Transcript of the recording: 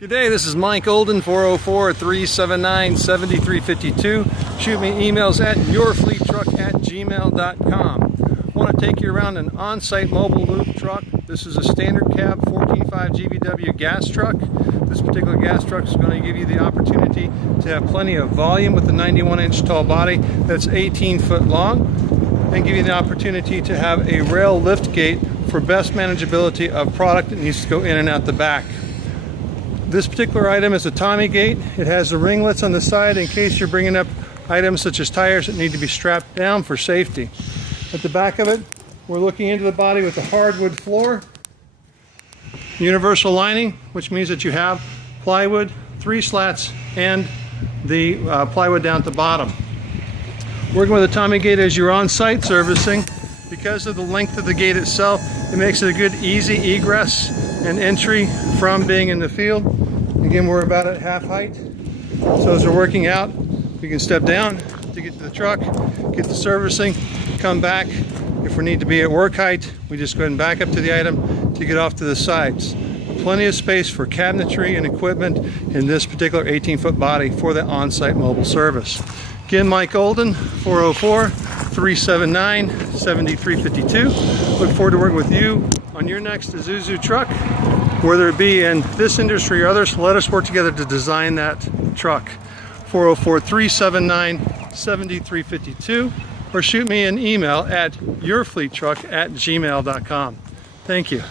Good day, this is Mike Olden, 404-379-7352. Shoot me emails at yourfleettruck@gmail.com. I want to take you around an on-site mobile lube truck. This is a standard cab 14.5 GVW gas truck. This particular gas truck is going to give you the opportunity to have plenty of volume with a 91-inch tall body that's 18 foot long, and give you the opportunity to have a rail lift gate for best manageability of product that needs to go in and out the back. This particular item is a Tommy gate. It has the ringlets on the side in case you're bringing up items such as tires that need to be strapped down for safety. At the back of it, we're looking into the body with a hardwood floor, universal lining, which means that you have plywood, 3 slats, and the plywood down at the bottom. Working with a Tommy gate as you're on site servicing, because of the length of the gate itself, it makes it a good easy egress and entry from being in the field. Again, we're about at half height, so as we're working out, we can step down to get to the truck, get the servicing, come back. If we need to be at work height, we just go ahead and back up to the item to get off to the sides. Plenty of space for cabinetry and equipment in this particular 18-foot body for the on-site mobile service. Again, Mike Olden, 404-379-7352. Look forward to working with you on your next Isuzu truck. Whether it be in this industry or others, let us work together to design that truck. 404-379-7352, or shoot me an email at yourfleettruck@gmail.com. Thank you.